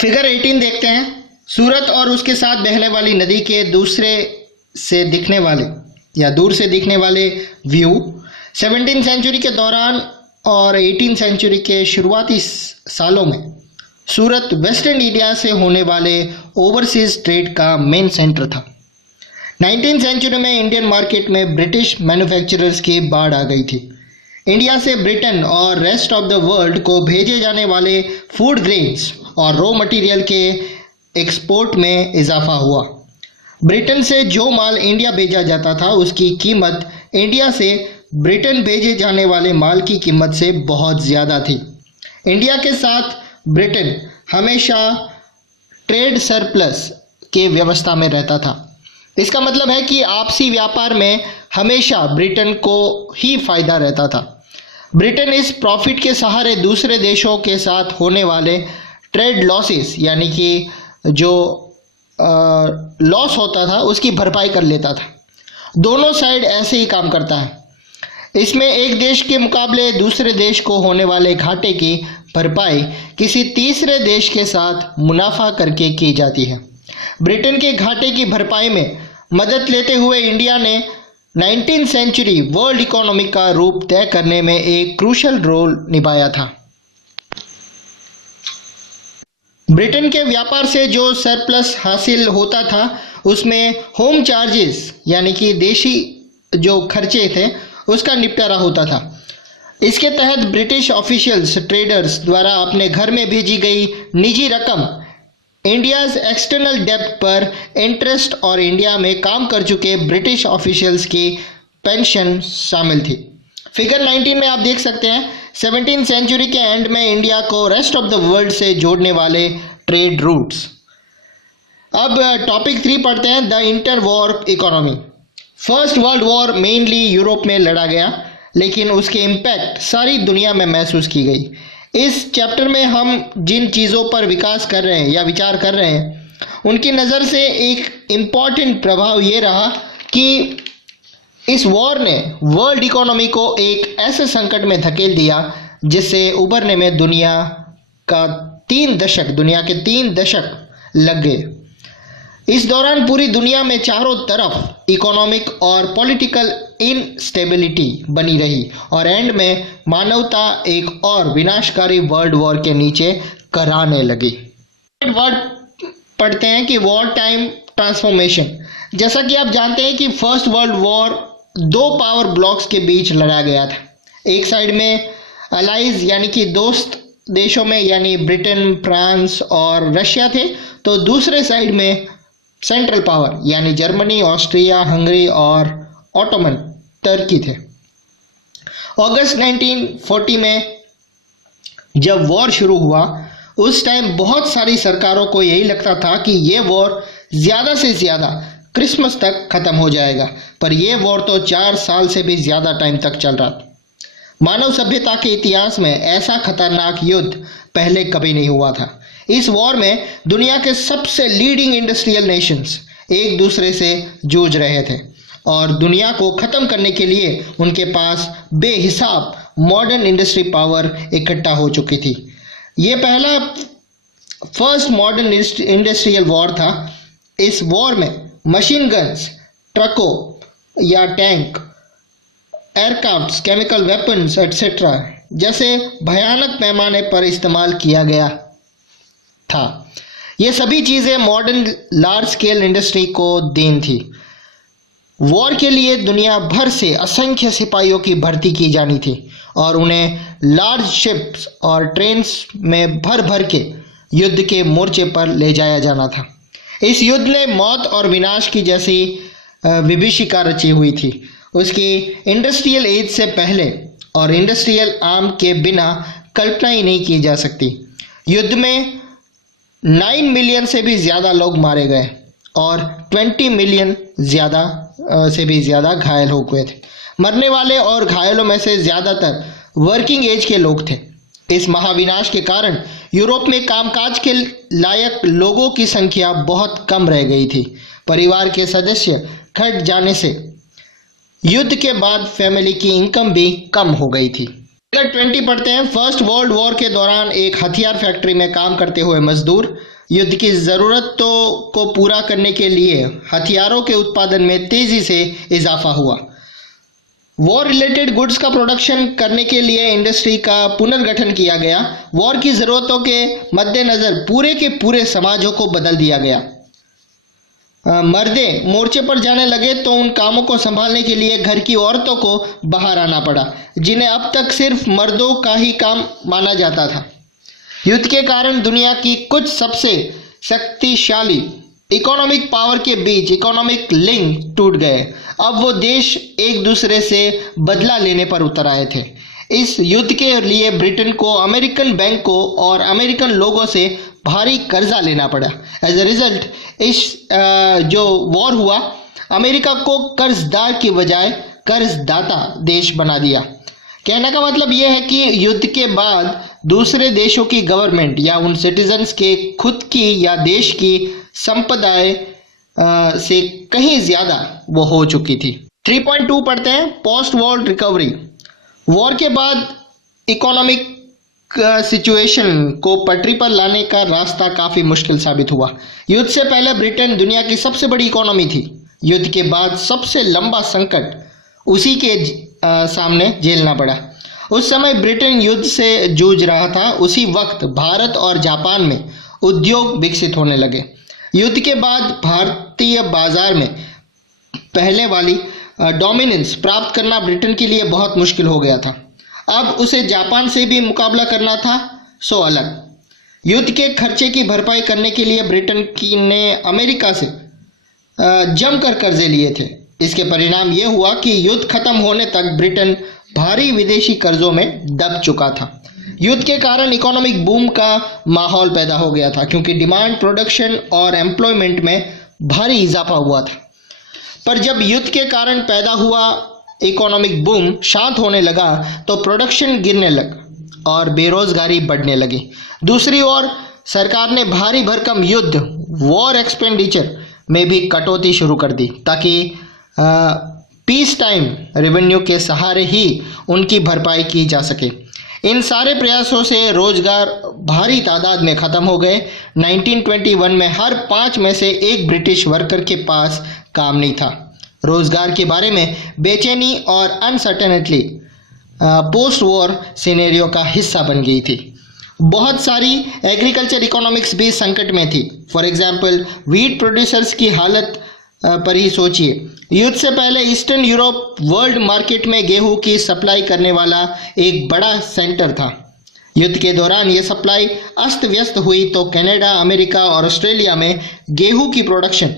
Figure 18 देखते हैं। सूरत और उसके साथ बहने वाली नदी के दूर से दिखने वाले व्यू 17वीं सेंचुरी के दौरान और 18वीं सेंचुरी के शुरुआती सालों में सूरत वेस्टर्न इंडिया से होने वाले ओवरसीज ट्रेड का मेन सेंटर था। 19वीं सेंचुरी में इंडियन मार्केट में ब्रिटिश मैन्युफैक्चरर्स की बाढ़ आ गई थी। इंडिया से ब्रिटेन और रेस्ट ऑफ द वर्ल्ड को भेजे जाने वाले फूड ग्रेन्स और रॉ मटेरियल के एक्सपोर्ट में इजाफा हुआ। ब्रिटेन से जो माल इंडिया भेजा जाता था उसकी कीमत इंडिया से ब्रिटेन भेजे जाने वाले माल की कीमत से बहुत ज़्यादा थी। इंडिया के साथ ब्रिटेन हमेशा ट्रेड सरप्लस के व्यवस्था में रहता था। इसका मतलब है कि आपसी व्यापार में हमेशा ब्रिटेन को ही फायदा रहता था। ब्रिटेन इस प्रॉफिट के सहारे दूसरे देशों के साथ होने वाले ट्रेड लॉसेस यानी कि जो लॉस होता था उसकी भरपाई कर लेता था। दोनों साइड ऐसे ही काम करता है। इसमें एक देश के मुकाबले दूसरे देश को होने वाले घाटे की भरपाई किसी तीसरे देश के साथ मुनाफा करके की जाती है। ब्रिटेन के घाटे की भरपाई में मदद लेते हुए इंडिया ने 19वीं सेंचुरी वर्ल्ड इकोनॉमी का रूप तय करने में एक क्रूशल रोल निभाया था। ब्रिटेन के व्यापार से जो सरप्लस हासिल होता था उसमें होम चार्जेस यानी कि देशी जो खर्चे थे उसका निपटारा होता था। इसके तहत ब्रिटिश ऑफिशियल्स ट्रेडर्स द्वारा अपने घर में भेजी गई निजी रकम इंडियाज एक्सटर्नल डेब्ट पर इंटरेस्ट और इंडिया में काम कर चुके ब्रिटिश ऑफिशियल्स की पेंशन शामिल थी। फिगर 19 में आप देख सकते हैं 17वीं सेंचुरी के एंड में इंडिया को रेस्ट ऑफ द वर्ल्ड से जोड़ने वाले ट्रेड रूट्स। अब टॉपिक 3 पढ़ते हैं, the inter war economy. First world war mainly Europe में लड़ा गया लेकिन उसके इम्पैक्ट सारी दुनिया में महसूस की गई। इस चैप्टर में हम जिन चीज़ों पर विकास कर रहे हैं या विचार कर रहे हैं उनकी नज़र से एक इम्पॉर्टेंट प्रभाव ये रहा कि इस वॉर ने वर्ल्ड इकोनॉमी को एक ऐसे संकट में धकेल दिया जिससे उभरने में दुनिया के 3 दशक लग गए। इस दौरान पूरी दुनिया में चारों तरफ इकोनॉमिक और पॉलिटिकल इनस्टेबिलिटी बनी रही और एंड में मानवता एक और विनाशकारी वर्ल्ड वॉर के नीचे कराने लगी। वर्ड पढ़ते हैं कि वॉर टाइम ट्रांसफॉर्मेशन। जैसा कि आप जानते हैं कि first world war 2 power blocks के बीच लड़ा गया था। एक साइड में अलाइज यानी कि दोस्त देशों में यानी ब्रिटेन, फ्रांस और रशिया थे, तो दूसरे साइड में सेंट्रल पावर यानी जर्मनी, ऑस्ट्रिया, हंगरी और ऑटोमन टर्की थे। अगस्त 1940 में जब वॉर शुरू हुआ उस टाइम बहुत सारी सरकारों को यही लगता था कि ये वॉर ज़्यादा से ज़्यादा क्रिसमस तक ख़त्म हो जाएगा, पर यह वॉर तो 4 साल से भी ज़्यादा टाइम तक चल रहा था। मानव सभ्यता के इतिहास में ऐसा खतरनाक युद्ध पहले कभी नहीं हुआ था। इस वॉर में दुनिया के सबसे लीडिंग इंडस्ट्रियल नेशंस एक दूसरे से जूझ रहे थे और दुनिया को ख़त्म करने के लिए उनके पास बेहिसाब मॉडर्न इंडस्ट्री पावर इकट्ठा हो चुकी थी। ये पहला फर्स्ट मॉडर्न इंडस्ट्रियल वॉर था। इस वॉर में मशीन गन्स, ट्रकों या tank, aircrafts, chemical weapons etcetera जैसे भयानक पैमाने पर इस्तेमाल किया गया था। ये सभी चीज़ें मॉडर्न लार्ज स्केल इंडस्ट्री को देन थी। वॉर के लिए दुनिया भर से असंख्य सिपाहियों की भर्ती की जानी थी और उन्हें लार्ज शिप्स और ट्रेन्स में भर भर के युद्ध के मोर्चे पर ले जाया जाना था। इस युद्ध ने मौत और विनाश की जैसी विभीषिका रची हुई थी। उसकी इंडस्ट्रियल एज से पहले और इंडस्ट्रियल आर्म के बिना कल्पना ही नहीं की जा सकती। युद्ध में 9 मिलियन से भी ज़्यादा लोग मारे गए और 20 मिलियन से भी ज़्यादा घायल हो गए थे। मरने वाले और घायलों में से ज़्यादातर वर्किंग एज के लोग थे। इस महाविनाश के कारण यूरोप में कामकाज के लायक लोगों की संख्या बहुत कम रह गई थी। परिवार के सदस्य घट जाने से युद्ध के बाद फैमिली की इनकम भी कम हो गई थी। अगर 20 पढ़ते हैं, फर्स्ट वर्ल्ड वॉर के दौरान एक हथियार फैक्ट्री में काम करते हुए मजदूर युद्ध की ज़रूरतों को पूरा करने के लिए हथियारों के उत्पादन में तेज़ी से इजाफा हुआ। वॉर रिलेटेड गुड्स का प्रोडक्शन करने के लिए इंडस्ट्री का पुनर्गठन किया गया। वॉर की ज़रूरतों के मद्देनज़र पूरे के पूरे समाजों को बदल दिया गया। मर्दे मोर्चे पर जाने लगे तो उन कामों को संभालने के लिए घर की औरतों को बाहर आना पड़ा, जिन्हें अब तक सिर्फ मर्दों का ही काम माना जाता था। युद्ध के कारण दुनिया की कुछ सबसे शक्तिशाली इकोनॉमिक पावर के बीच इकोनॉमिक लिंक टूट गए। अब वो देश एक दूसरे से बदला लेने पर उतर आए थे। इस युद्ध के लिए ब्रिटेन को अमेरिकन बैंकों और अमेरिकन लोगों से भारी कर्जा लेना पड़ा। एज ए रिजल्ट इस जो वॉर हुआ, अमेरिका को कर्जदार की बजाय कर्जदाता देश बना दिया। कहने का मतलब यह है कि युद्ध के बाद दूसरे देशों की गवर्नमेंट या उन सिटीजन्स के खुद की या देश की संपदाएं से कहीं ज़्यादा वो हो चुकी थी। 3.2 पढ़ते हैं, पोस्ट वॉर रिकवरी। वॉर के बाद इकोनॉमिक सिचुएशन को पटरी पर लाने का रास्ता काफ़ी मुश्किल साबित हुआ। युद्ध से पहले ब्रिटेन दुनिया की सबसे बड़ी इकोनॉमी थी। युद्ध के बाद सबसे लंबा संकट उसी के सामने झेलना पड़ा। उस समय ब्रिटेन युद्ध से जूझ रहा था। उसी वक्त भारत और जापान में उद्योग विकसित होने लगे। युद्ध के बाद भारतीय बाजार में पहले वाली डोमिनेंस प्राप्त करना ब्रिटेन के लिए बहुत मुश्किल हो गया था। अब उसे जापान से भी मुकाबला करना था, सो अलग। युद्ध के खर्चे की भरपाई करने के लिए ब्रिटेन ने अमेरिका से जमकर कर्जे लिए थे। इसके परिणाम ये हुआ कि युद्ध खत्म होने तक ब्रिटेन भारी विदेशी कर्जों में दब चुका था। युद्ध के कारण इकोनॉमिक बूम का माहौल पैदा हो गया था, क्योंकि डिमांड, प्रोडक्शन और एम्प्लॉयमेंट में भारी इजाफा हुआ था। पर जब युद्ध के कारण पैदा हुआ इकोनॉमिक बूम शांत होने लगा तो प्रोडक्शन गिरने लगा और बेरोजगारी बढ़ने लगी। दूसरी ओर सरकार ने भारी भरकम युद्ध वॉर एक्सपेंडिचर में भी कटौती शुरू कर दी, ताकि पीस टाइम रेवेन्यू के सहारे ही उनकी भरपाई की जा सके। इन सारे प्रयासों से रोजगार भारी तादाद में ख़त्म हो गए। 1921 में हर 5 में से एक ब्रिटिश वर्कर के पास काम नहीं था। रोजगार के बारे में बेचैनी और अनसर्टेनिटी पोस्ट वॉर सिनेरियो का हिस्सा बन गई थी। बहुत सारी एग्रीकल्चर इकोनॉमिक्स भी संकट में थी। फॉर एग्जांपल व्हीट प्रोड्यूसर्स की हालत पर ही सोचिए। युद्ध से पहले ईस्टर्न यूरोप वर्ल्ड मार्केट में गेहूं की सप्लाई करने वाला एक बड़ा सेंटर था। युद्ध के दौरान ये सप्लाई अस्त व्यस्त हुई तो कनाडा, अमेरिका और ऑस्ट्रेलिया में गेहूं की प्रोडक्शन,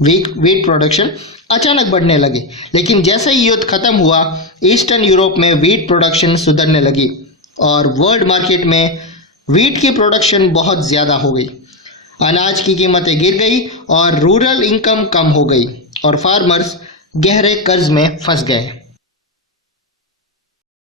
व्हीट प्रोडक्शन अचानक बढ़ने लगी। लेकिन जैसे ही युद्ध खत्म हुआ, ईस्टर्न यूरोप में व्हीट प्रोडक्शन सुधरने लगी और वर्ल्ड मार्केट में व्हीट की प्रोडक्शन बहुत ज़्यादा हो गई। अनाज की कीमतें गिर गई और रूरल इनकम कम हो गई और फार्मर्स गहरे कर्ज में फंस गए।